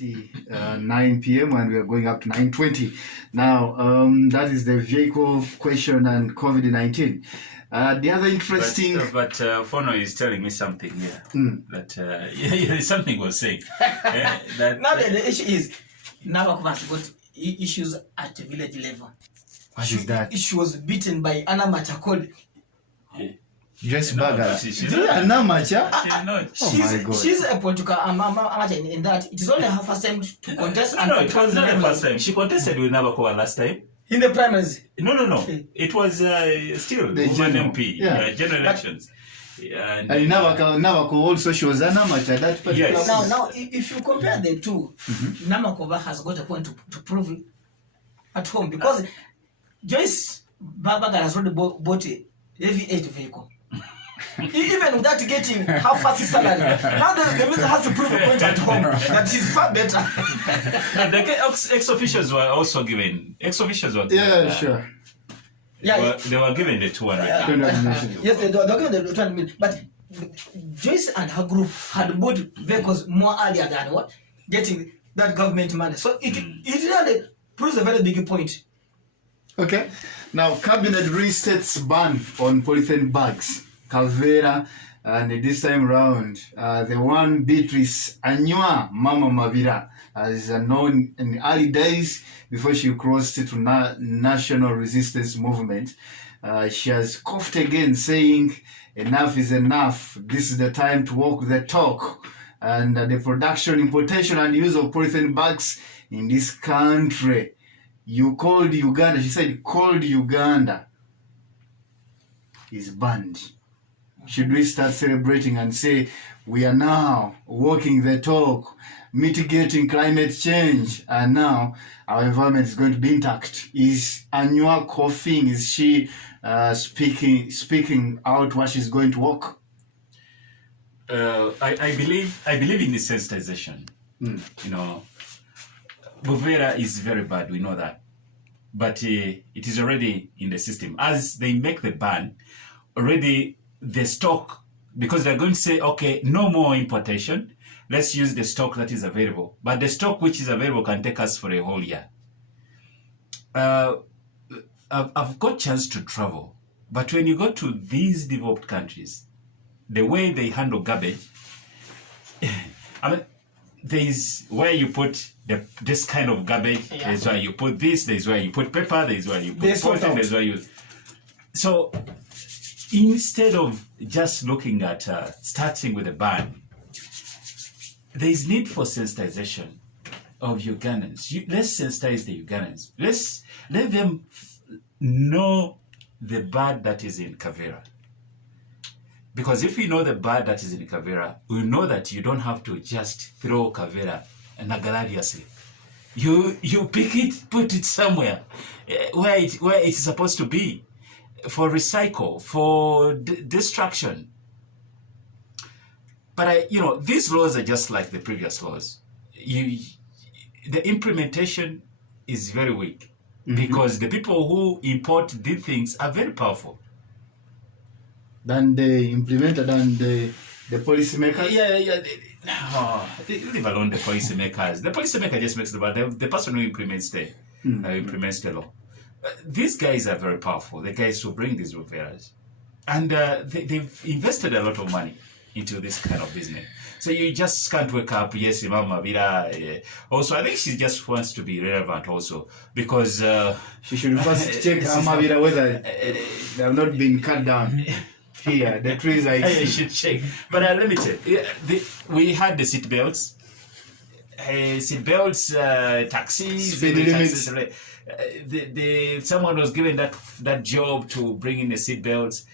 9 p.m. and we are going up to 9:20. Now, that is the vehicle question and COVID-19. The other interesting... But Fono is telling me something here. That something was saying. That, now the issue is, Navakovas got issues at the village level. What is that? She was beaten by Anna Machakod. Just baggers. She's a political amateur in that it is only her first time to contest. No, it was not the first time. She contested with Nabakova last time. In the primaries? No. It was still the general MP, general elections. And Nabakova also, she was an amateur that particular. Yes. Now, if you compare the two, Namakova has got a point to prove at home because Joyce Babagar has already bought a heavy age vehicle. Even without getting half fast salary, now the minister has to prove a point at home that she's far better. The ex-officials were also given. Ex-officials were given. Yeah, sure. Yeah, they were given the 200. Yes, they were given the 200 million. But Joyce and her group had bought vehicles more earlier than what? Getting that government money. So it really proves a very big point. Okay. Now, Cabinet reinstates ban on polythene bags. Kavera, and this time round, the one Beatrice Anywa Mama Mavira, as known in early days before she crossed to National Resistance Movement. She has coughed again, saying enough is enough. This is the time to walk the talk. And the production, importation, and use of polythene bags in this country. You called Uganda, she said, called Uganda is banned. Should we start celebrating and say, we are now walking the talk, mitigating climate change, and now our environment is going to be intact? Is Anywa coughing? Is she speaking out what she's going to walk? I believe in the sensitization. You know, Bovera is very bad, we know that. But it is already in the system. As they make the ban, already the stock, because they're going to say, okay, no more importation. Let's use the stock that is available. But the stock which is available can take us for a whole year. I've got chance to travel. But when you go to these developed countries, the way they handle garbage, I mean, there is where you put this kind of garbage, there's where you put this, there's where you put paper, there's where you put poison, there's where you... So instead of just looking at starting with a ban, there is need for sensitization of Ugandans. Let's sensitize the Ugandans. Let them know the bird that is in Kavera. Because if we know the bird that is in Kavera, we know that you don't have to just throw Kavera nagariously. You pick it, put it somewhere where it is supposed to be, for recycle, for destruction. But these laws are just like the previous laws. The implementation is very weak because the people who import these things are very powerful. Than the implementer, than the policymakers? Leave alone the policymakers. The policymaker just makes the person who implements the law. These guys are very powerful, the guys who bring these repairs. And they've invested a lot of money into this kind of business. So you just can't wake up, yes, Mama Vira. Also, I think she just wants to be relevant also, because... she should first check Mama Vira whether they have not been cut down. Here, the trees are... You should check. But let me tell you, we had the seat belts. Taxis, speed limits. Someone was given that job to bring in the seat belts.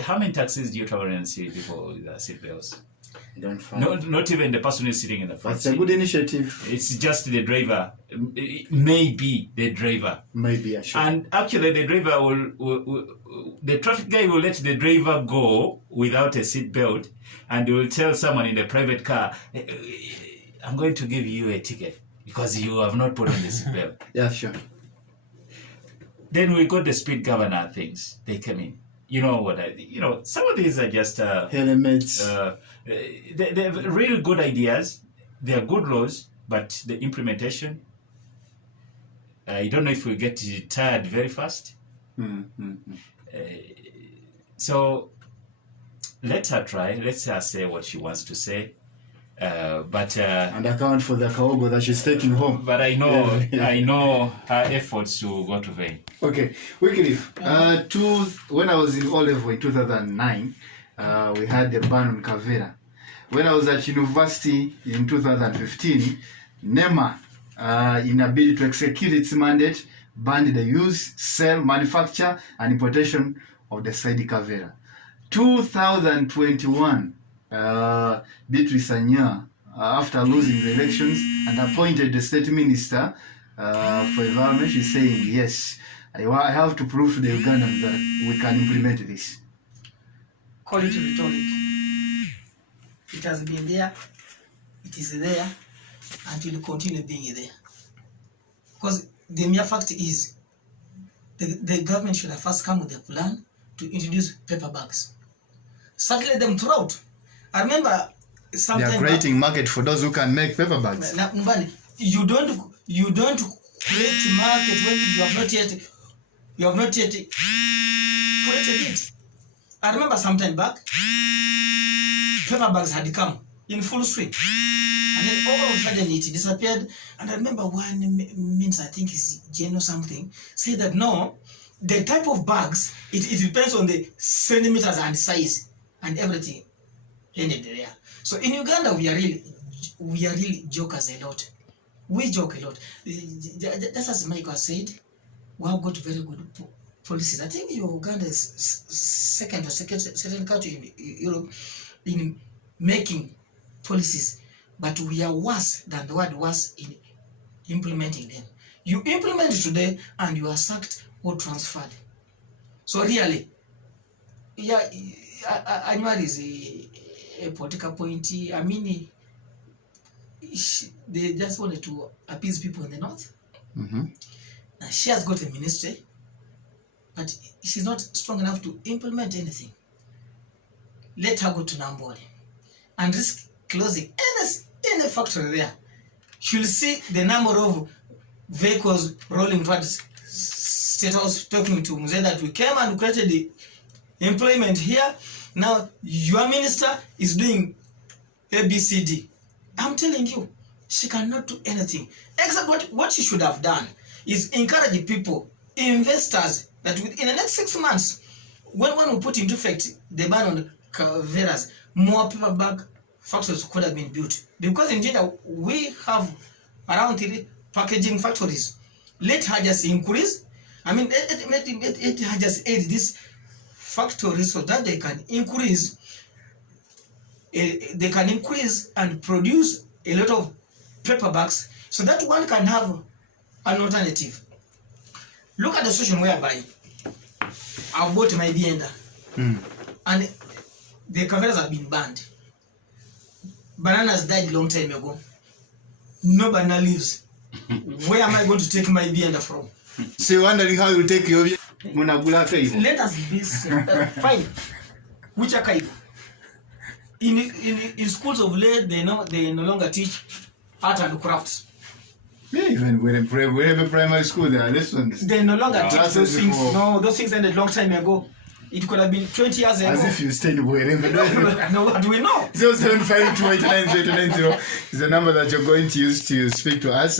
How many taxis do you travel and see people with seat belts? Not even the person who's sitting in the front. That's a good initiative. It's just the driver. Maybe the driver. Maybe, I should. And actually, the driver the traffic guy will let the driver go without a seat belt, and he will tell someone in the private car, I'm going to give you a ticket because you have not put on the seat belt. Yeah, sure. Then we got the speed governor things. They came in. You know what some of these are just helmets. They're real good ideas. They are good laws, but the implementation, I don't know if we get tired very fast. So let her try. Let her say what she wants to say. And account for the kaogo that she's taking home. But I know, I know her efforts will go to vain. Okay, Wycliffe. When I was in O-level in 2009, we had the ban on Kavera. When I was at university in 2015, NEMA, in ability to execute its mandate, banned the use, sale, manufacture, and importation of the Saidi Kavera. 2021, Beatrice Anya, after losing the elections and appointed the state minister for environment, she's saying, yes, I have to prove to the Ugandans that we can implement this. Call it rhetoric. It has been there, it is there, and will continue being there. Because the mere fact is, the government should have first come with a plan to introduce paper bags. Circulate them throughout. I remember sometimes... They are creating market for those who can make paper bags. You don't create market when you have not yet created it. I remember sometime back, paper bags had come in full swing. And then all of a sudden it disappeared. And I remember one means, I think is Jane or something, say that no, the type of bags, it depends on the centimeters and size and everything ended there. So in Uganda, we are really jokers a lot. We joke a lot. Just as Michael said, we have got very good policies. I think Uganda is second country in Europe in making policies, but we are worse than the word worse in implementing them. You implement it today and you are sacked or transferred. So really, yeah, Anwar is a political point. I mean, they just wanted to appease people in the north. Now she has got a ministry, but she's not strong enough to implement anything. Let her go to Nambole and risk closing any factory there. She'll see the number of vehicles rolling towards State House talking to Mzee that we came and created the employment here. Now your minister is doing ABCD. I'm telling you, she cannot do anything. Except what she should have done is encourage people, investors, that within the next 6 months, when we put into effect the ban on Kaveras, more paper bag factories could have been built. Because in Jeddah, we have around 3 packaging factories. Let her just increase. I mean, let her just aid this factory so that they can increase. They can increase and produce a lot of paper bags so that one can have an alternative. Look at the situation whereby I bought my blender and the Kaveras have been banned. Bananas died a long time ago. No banana leaves. Where am I going to take my blender from? So you're wondering how you take your Let us be fine. Which archive? In schools of late, they no longer teach art and crafts. Yeah, even when we have a primary school, there are lessons. They no longer teach those things. No, those things ended a long time ago. It could have been 20 years ago. As if you stayed wherever. No, what do we know? 0752890890 is the number that you're going to use to speak to us.